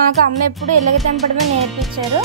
మాకు అమ్మ ఎప్పుడు ఇలాగ తెంపడమే నేర్పించారు.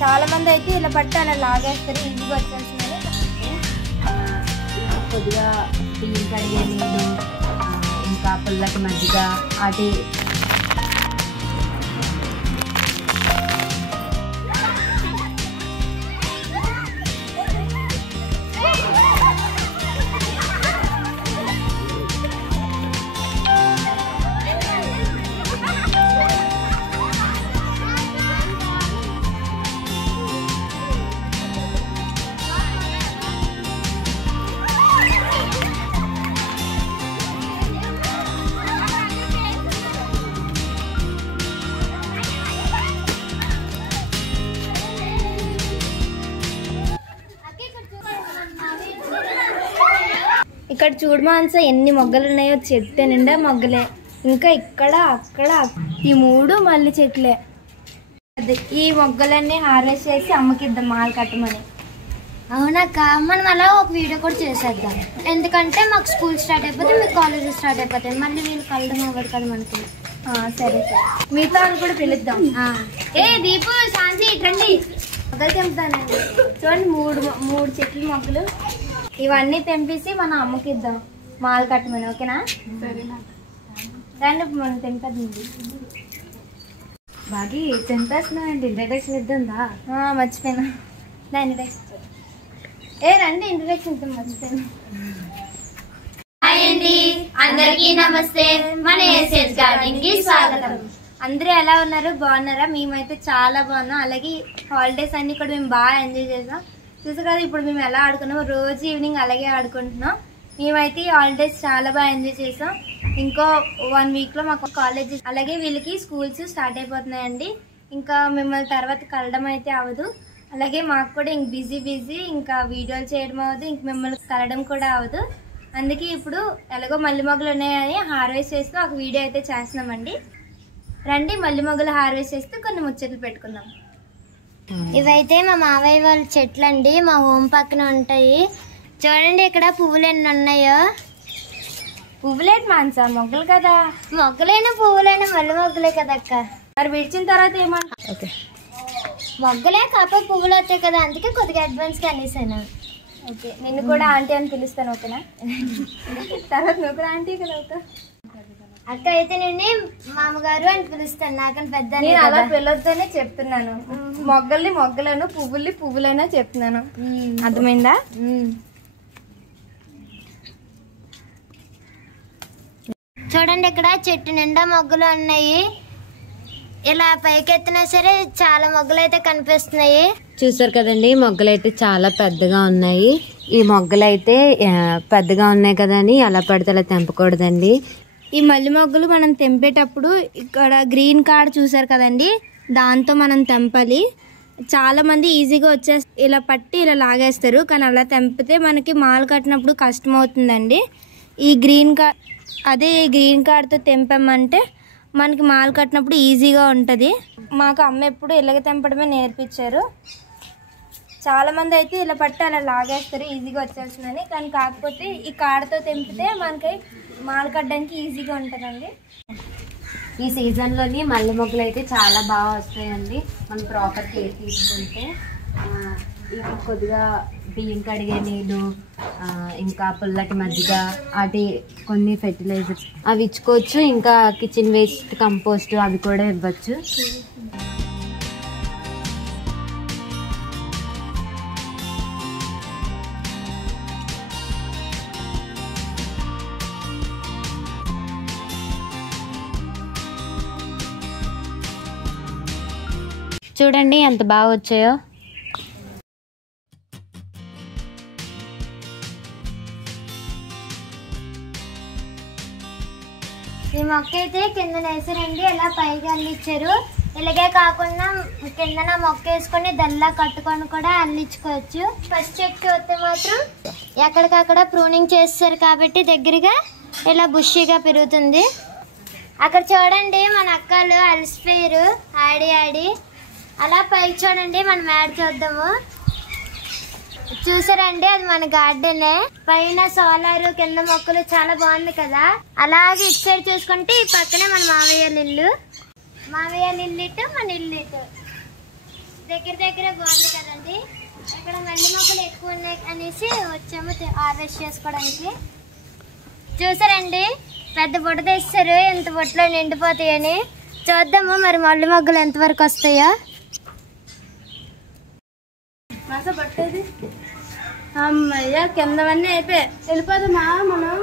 చాలా మంది అయితే ఇలా పట్టి అలా లాగేస్తారు, ఈజీగా వచ్చేస్తుందని. కొద్దిగా బియ్యం కడిగే నీళ్ళు, ఇంకా పుల్లకి మజ్జిగ, అది ఇక్కడ చూడు మాన్స ఎన్ని మొగ్గలు ఉన్నాయో, చెట్టు నిండా మొగ్గలే. ఇంకా ఇక్కడ అక్కడ ఈ 3 మల్లి చెట్లే. ఈ మొగ్గలన్నీ హార్వెస్ట్ చేసి అమ్మకిద్దాం మాల కట్టమని. అవునక్క, మనం అలా ఒక వీడియో కూడా చేసేద్దాం. ఎందుకంటే మాకు స్కూల్ స్టార్ట్ అయిపోతే మీకు కాలేజ్ స్టార్ట్ అయిపోతాయి, మళ్ళీ వీళ్ళు కలడం అవ్వదు కదా మనకి. సరే సరే, మిగతా వాళ్ళు కూడా పిలుద్దాం. ఏ దీపు, శాంతి రండి. మొగ్గలు తెంపుతానండి. చూడండి 3 చెట్లు మొగ్గలు. ఇవన్నీ తెంపేసి మనం అమ్మకిద్దాం మాల కట్టమని. ఓకేనా? సరేనా? రండి మనం తెంపేద్దండి. బాగా తెంపేస్తున్నానండి. ఇంట్రడక్షన్ ఇద్దా? మర్చిపోయినా. ఇంట్రడక్షన్ రండి, ఇంట్రడక్షన్ ఇద్దాం. మర్చిపోయినా. హాయ్ అండి, అందరికీ నమస్తే. మన ఎస్ఎస్ గార్డెన్ కి స్వాగతం. అందరూ ఎలా ఉన్నారు? బాగున్నారా? మేమైతే చాలా బాగున్నాం. అలాగే హాలిడేస్ అన్ని కూడా మేము బాగా ఎంజాయ్ చేసాం. చూసా కదా ఇప్పుడు మేము ఎలా ఆడుకున్నాం, రోజు ఈవినింగ్ అలాగే ఆడుకుంటున్నాం. మేమైతే హాలిడేస్ చాలా బాగా ఎంజాయ్ చేసాం. ఇంకో 1 వీక్లో మాకు కాలేజ్, అలాగే వీళ్ళకి స్కూల్స్ స్టార్ట్ అయిపోతున్నాయండి. ఇంకా మిమ్మల్ని తర్వాత కలవడం అయితే అవ్వదు. అలాగే మాకు కూడా ఇంక బిజీ, ఇంకా వీడియోలు చేయడం అవ్వదు, ఇంక మిమ్మల్ని కలవడం కూడా అవ్వదు. అందుకే ఇప్పుడు ఎలాగో మల్లి మొగ్గలు ఉన్నాయని హార్వెస్ట్ చేస్తూ ఒక వీడియో అయితే చేస్తున్నామండి. రండి, మల్లి మొగ్గలు హార్వెస్ట్ చేస్తూ కొన్ని ముచ్చట్లు పెట్టుకుందాం. ఇవైతే మా మావయ్య వాళ్ళ చెట్లు అండి, మా హోమ్ పక్కన ఉంటాయి. చూడండి ఇక్కడ పువ్వులు ఎన్ని ఉన్నాయో. పువ్వులేటి మాన్సా, మొగ్గలు కదా. మొగ్గలైనా పువ్వులైనా మల్లి మొగ్గలే కదక్క. మరి విడిచిన తర్వాత ఏమంట? ఓకే, మొగ్గలే కాకపోతే పువ్వులు వస్తాయి కదా, అందుకే కొద్దిగా అడ్వాన్స్గా అనేసాను. ఓకే, నిన్ను కూడా ఆంటీ అని పిలుస్తాను. ఓకేనా? తర్వాత నువ్వు కూడా ఆంటీ కదా అవుతా. అక్క అయితే నేను మామగారు అని పిలుస్తాను, నాకని పెద్ద. నేను అలా పిలవద్దనే చెప్తున్నాను. మొగ్గల్ని మొగ్గలను, పువ్వుల్ని పువ్వులైనా చెప్తున్నాను. అర్థమైందా? చూడండి ఇక్కడ చెట్టు నిండా మొగ్గలు ఉన్నాయి. ఇలా పైకి ఎత్తినా సరే చాలా మొగ్గలు అయితే కనిపిస్తున్నాయి. చూసారు కదండి, మొగ్గలు అయితే చాలా పెద్దగా ఉన్నాయి. ఈ మొగ్గలు అయితే పెద్దగా ఉన్నాయి కదా అని ఎలా పడితే అలా తెంపకూడదండి. ఈ మల్లి మొగ్గలు మనం తెంపేటప్పుడు ఇక్కడ గ్రీన్ కార్డ్ చూసారు కదండి, దాంతో మనం తెంపాలి. చాలా మంది ఈజీగా ఇలా పట్టి ఇలా లాగేస్తారు, కానీ అలా తెంపితే మనకి మాల కట్టినప్పుడు కష్టం అవుతుందండి. ఈ గ్రీన్ కార్డ్తో తెంపామంటే మనకి మాల కట్టినప్పుడు ఈజీగా ఉంటుంది. మాకు అమ్మ ఎప్పుడు ఇలాగ తెంపడమే నేర్పించారు. చాలా మంది అయితే ఇలా పట్టి అలా లాగేస్తారు, ఈజీగా వచ్చేస్తుందని. కానీ కాకపోతే ఈ కార్డ్తో తెంపితే మనకి మాల కట్టడానికి ఈజీగా ఉంటుందండి. ఈ సీజన్లోని మల్లె మొగ్గలు అయితే చాలా బాగా వస్తాయండి, మనం ప్రాపర్ కేర్ తీసుకుంటే. కొద్దిగా బియ్యం కడిగే నీళ్ళు, ఇంకా పుల్లటి మజ్జిగ, అది కొన్ని ఫెర్టిలైజర్స్ అవి ఇచ్చుకోవచ్చు. ఇంకా కిచెన్ వేస్ట్ కంపోస్ట్ అవి కూడా ఇవ్వచ్చు. చూడండి ఎంత బాగా వచ్చాయో. ఈ మొక్క అయితే కింద వేసారండి, ఇలా పైకి అల్లిచ్చారు. ఇలాగే కాకుండా కిందన మొక్క వేసుకొని దల్లా కట్టుకొని కూడా అల్లించుకోవచ్చు. ఫస్ట్ చెట్టు చూస్తే మాత్రం ఎక్కడికక్కడ ప్రూనింగ్ చేస్తారు కాబట్టి దగ్గరగా ఇలా బుషీగా పెరుగుతుంది. అక్కడ చూడండి మన అక్కలు అలసిపోయారు ఆడి. అలా పైకి చూడండి, మనం యాడ్ చూద్దాము. చూసారండి, అది మన గార్డెనే. పైన సోలార్, కింద మొక్కలు చాలా బాగుంది కదా. అలాగే ఇటు సైడ్ చూసుకుంటే ఈ పక్కనే మన మావయ్య ఇల్లు. మామయ్య ఇల్లు ఇటు మన ఇల్లు ఇటు దగ్గర దగ్గర బాగుంది కదండి. ఇక్కడ మల్లి మొక్కలు ఎక్కువ ఉన్నాయి అనేసి వచ్చాము హార్వెస్ట్ చేసుకోవడానికి. చూసారండి పెద్ద బుట్ట తెచ్చారు, ఎంత బుట్టలో నిండిపోతాయని. చూద్దాము మరి మల్లి మొగ్గలు ఎంతవరకు వస్తాయో. పట్టేది అమ్మయ్య కిందవన్నీ అయిపోయాయి, వెళ్ళిపోదామా మనం?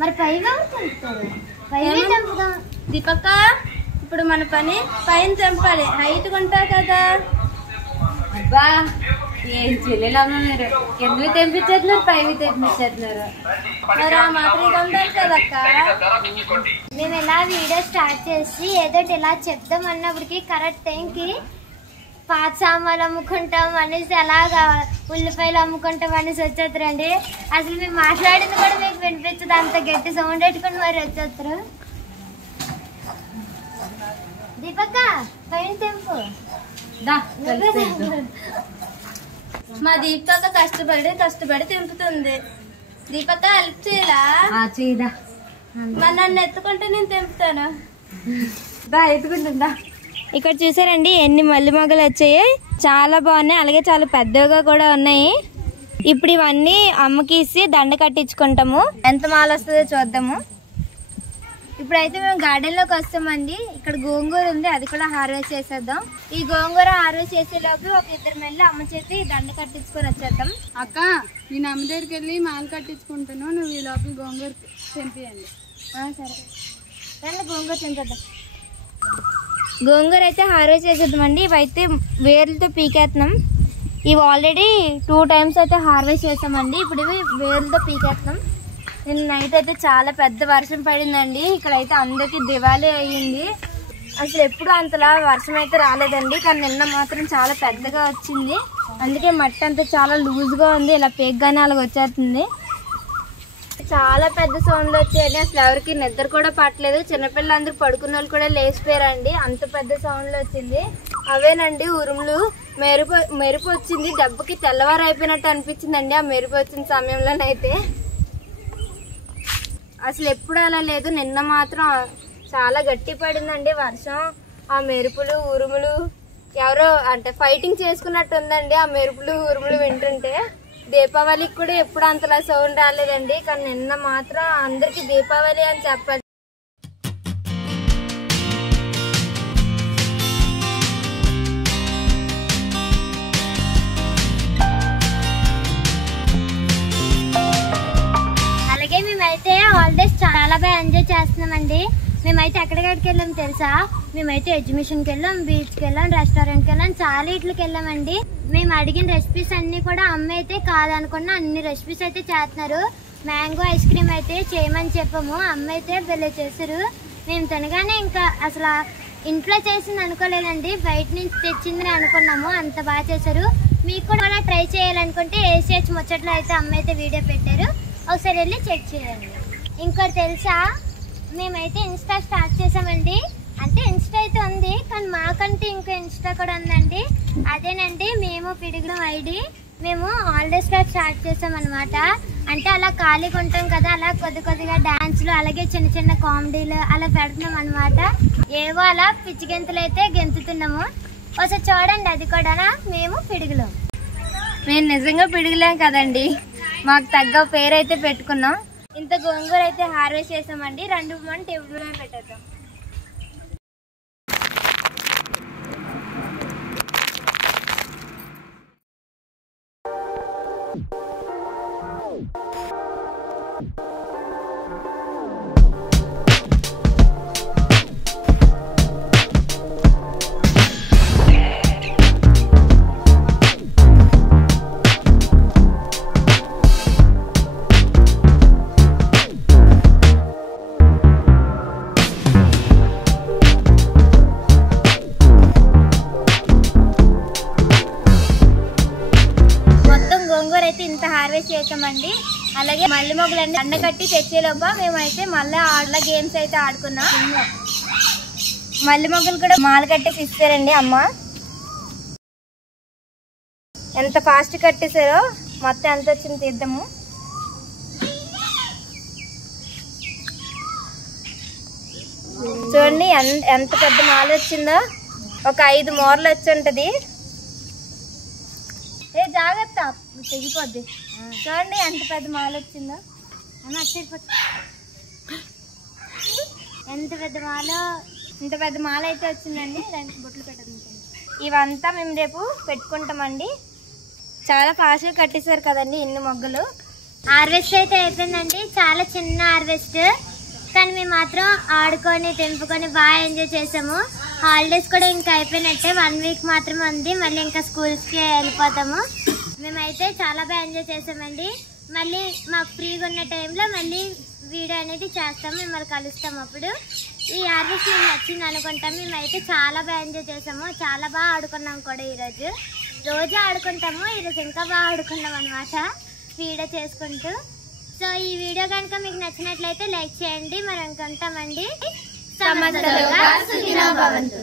మరి పైగా తెంపుతారు, పైగా తెంపుదాం. దీపక్క ఇప్పుడు మన పని పైన తెంపాలి, హైట్ ఉంటాయి కదా. అబ్బా ఏం చెల్లెలమ్మ మీరు, ఎందుకు తెంపించేస్తున్నారు, పైవి తెంపించేస్తున్నారు. మరి ఆ మాత్రం ఉండాలి కదక్క. మేము ఇలా వీడియో స్టార్ట్ చేసి ఏదో ఇలా చెప్తాం అన్నప్పటికి కరెక్ట్ టైంకి పాత సామాన్లు అమ్ముకుంటాం అనేసి అలాగా ఉల్లిపాయలు అమ్ముకుంటాం అనేసి వచ్చేస్తారండి. అసలు మేము మాట్లాడింది కూడా మీకు వినిపించదు, అంత గట్టి సౌండ్ పెట్టుకుని మరి వచ్చేస్తారు. దీపక్క పైన తెంపు. మా దీపక్క కష్టపడి తెంపుతుంది. దీపక్క హెల్ప్ చేయాలా? చేయదా మరి నన్ను ఎత్తుకుంటే నేను తెంపుతాను. ఎత్తుకుంటుందా. ఇక్కడ చూసారండి ఎన్ని మల్లి మొగ్గలు వచ్చాయి, చాలా బాగున్నాయి, అలాగే చాలా పెద్దగా కూడా ఉన్నాయి. ఇప్పుడు ఇవన్నీ అమ్మకి ఇచ్చి దండ కట్టించుకుంటాము. ఎంత మాల వస్తుందో చూద్దాము. ఇప్పుడైతే మేము గార్డెన్ లోకి వస్తామండి. ఇక్కడ గోంగూర ఉంది, అది కూడా హార్వెస్ట్ చేసేద్దాం. ఈ గోంగూర హార్వెస్ట్ చేసేలోపు ఒక 2 మెల్లి అమ్మ చేతి దండ కట్టించుకొని వచ్చేద్దాం. అక్క నేను అమ్మ దగ్గరికి వెళ్ళి మాల కట్టించుకుంటాను, నువ్వు ఈ లోపల గోంగూర తెంపియండి. సరే రండి గోంగూర తెంపేద్దాం. గోంగూర అయితే హార్వెస్ట్ చేసేద్దామండి. ఇవైతే వేర్లతో పీకేస్తున్నాం. ఇవి ఆల్రెడీ 2 టైమ్స్ అయితే హార్వెస్ట్ చేసామండి. ఇప్పుడు ఇవి వేర్లతో పీకేస్తున్నాం. నిన్న నైట్ అయితే చాలా పెద్ద వర్షం పడిందండి. ఇక్కడైతే అందరికి దివాళీ అయ్యింది. అసలు ఎప్పుడు అంతలా వర్షం అయితే రాలేదండి, కానీ నిన్న మాత్రం చాలా పెద్దగా వచ్చింది. అందుకే మట్టి అంతా చాలా లూజ్గా ఉంది, ఇలా పేగ్గానే అలాగ వచ్చేస్తుంది. చాలా పెద్ద సౌండ్లు వచ్చాయండి, అసలు ఎవరికి నిద్ర కూడా పట్టలేదు. చిన్నపిల్లలందరూ పడుకున్న వాళ్ళు కూడా లేచిపోయారండి, అంత పెద్ద సౌండ్లు వచ్చింది. అవేనండి ఉరుములు. మెరుపు వచ్చింది, దెబ్బకి తెల్లవారు అయిపోయినట్టు అనిపించిందండి ఆ మెరుపు వచ్చిన సమయంలోనైతే. అసలు ఎప్పుడు అలా లేదు, నిన్న మాత్రం చాలా గట్టి పడిందండి వర్షం. ఆ మెరుపులు ఉరుములు ఎవరో అంటే ఫైటింగ్ చేసుకున్నట్టు ఉందండి ఆ మెరుపులు ఉరుములు వింటుంటే. దీపావళికి కూడా ఎప్పుడు అంతలా సౌండ్ రాలేదండి, కానీ నిన్న మాత్రం అందరికి దీపావళి అని చెప్పాలి. అలాగే మేమైతే హాలిడేస్ చాలా బాగా ఎంజాయ్ చేస్తున్నామండి. మేమైతే ఎక్కడికి వెళ్ళాం తెలుసా? మేమైతే ఎగ్జిబిషన్కి వెళ్ళాం, బీచ్కి వెళ్ళాం, రెస్టారెంట్కి వెళ్ళాం, చాలా ఇట్లకి వెళ్ళామండి. మేము అడిగిన రెసిపీస్ అన్ని కూడా అమ్మ అయితే కాదనుకున్నా అన్ని రెసిపీస్ అయితే చేస్తున్నారు. మ్యాంగో ఐస్ క్రీమ్ అయితే చేయమని చెప్పాము, అమ్మ అయితే వెళ్ళి చేశారు. మేము తినగానే ఇంకా అసలు ఇంట్లో చేసింది అనుకోలేదండి, బయట నుంచి తెచ్చిందని అనుకున్నాము, అంత బాగా చేశారు. మీకు కూడా ట్రై చేయాలనుకుంటే ఏసీహెచ్ ముచ్చట్లో అయితే అమ్మ అయితే వీడియో పెట్టారు, ఒకసారి వెళ్ళి చెక్ చేయండి. ఇంకోటి తెలుసా, మేమైతే ఇన్స్టా స్టార్ట్ చేసామండి. అంటే ఇన్స్టా అయితే ఉంది, కానీ మాకంటే ఇంకో ఇన్స్టా కూడా ఉందండి. అదేనండి మేము పిడుగులం ఐడి. మేము హాలిడేస్ స్టార్ట్ చేసామన్నమాట. అంటే అలా ఖాళీగా ఉంటాం కదా, అలా కొద్దిగా డాన్స్లు అలాగే చిన్న చిన్న కామెడీలు అలా పెడుతున్నాం అనమాట. ఏవో అలా పిచ్చి గెంతులు అయితే గెంతుతున్నాము. ఒకసారి చూడండి, అది కూడా మేము పిడుగులం. మేము నిజంగా పిడుగులేం కదండి, మాకు తగ్గ పేరు అయితే పెట్టుకున్నాం. ఇంత గోంగూర అయితే హార్వెస్ట్ చేసామండి. 2 మన టేబుల్ మీద పెట్టేద్దాం. హార్వెస్ట్ చేసామండి. అలాగే మల్లి మొగ్గలన్నీ దండ కట్టి తెచ్చేలోప మేమైతే మళ్ళీ ఆడల గేమ్స్ అయితే ఆడుకున్నాం. మల్లి మొగ్గలు కూడా మాల కట్టేసి ఇస్తారండి అమ్మ. ఎంత ఫాస్ట్ కట్టేసారో, మొత్తం ఎంత వచ్చింది తీద్దాము. సో చూడండి ఎంత పెద్ద మాల వచ్చిందో, ఒక 5 మూరలు వచ్చి ఉంటది. ఏ జాగ్రత్త తెగిపోద్ది. చూడండి ఎంత పెద్ద మాల వచ్చిందో. ఎంత పెద్ద మాల, ఇంత పెద్ద మాల అయితే వచ్చిందండి. బొట్లు పెట్టండి. ఇవంతా మేము రేపు పెట్టుకుంటామండి. చాలా ఫాస్ట్గా కట్టేశారు కదండి ఇన్ని మొగ్గలు. హార్వెస్ట్ అయితే అయిపోయిందండి. చాలా చిన్న హార్వెస్ట్, కానీ మేము మాత్రం ఆడుకొని తెంపుకొని బాగా ఎంజాయ్ చేసాము. హాలిడేస్ కూడా ఇంకా అయిపోయినట్టే, 1 వీక్ మాత్రమే ఉంది. మళ్ళీ ఇంకా స్కూల్స్కి వెళ్ళిపోతాము. మేమైతే చాలా బాగా ఎంజాయ్ చేసామండి. మళ్ళీ మాకు ఫ్రీగా ఉన్న టైంలో మళ్ళీ వీడియో అనేది చేస్తాము, మిమ్మల్ని కలుస్తాము. అప్పుడు ఈ హార్వెస్ట్ మేము నచ్చింది అనుకుంటాం. మేమైతే చాలా బాగా ఎంజాయ్ చేసాము, చాలా బాగా ఆడుకున్నాం కూడా. రోజు ఆడుకుంటాము, ఈరోజు ఇంకా బాగా ఆడుకున్నాం అనమాట వీడియో చేసుకుంటూ. సో ఈ వీడియో కనుక మీకు నచ్చినట్లయితే లైక్ చేయండి. మనం ఉంటామండి. సమస్తలోక సుఖినో భవంతు.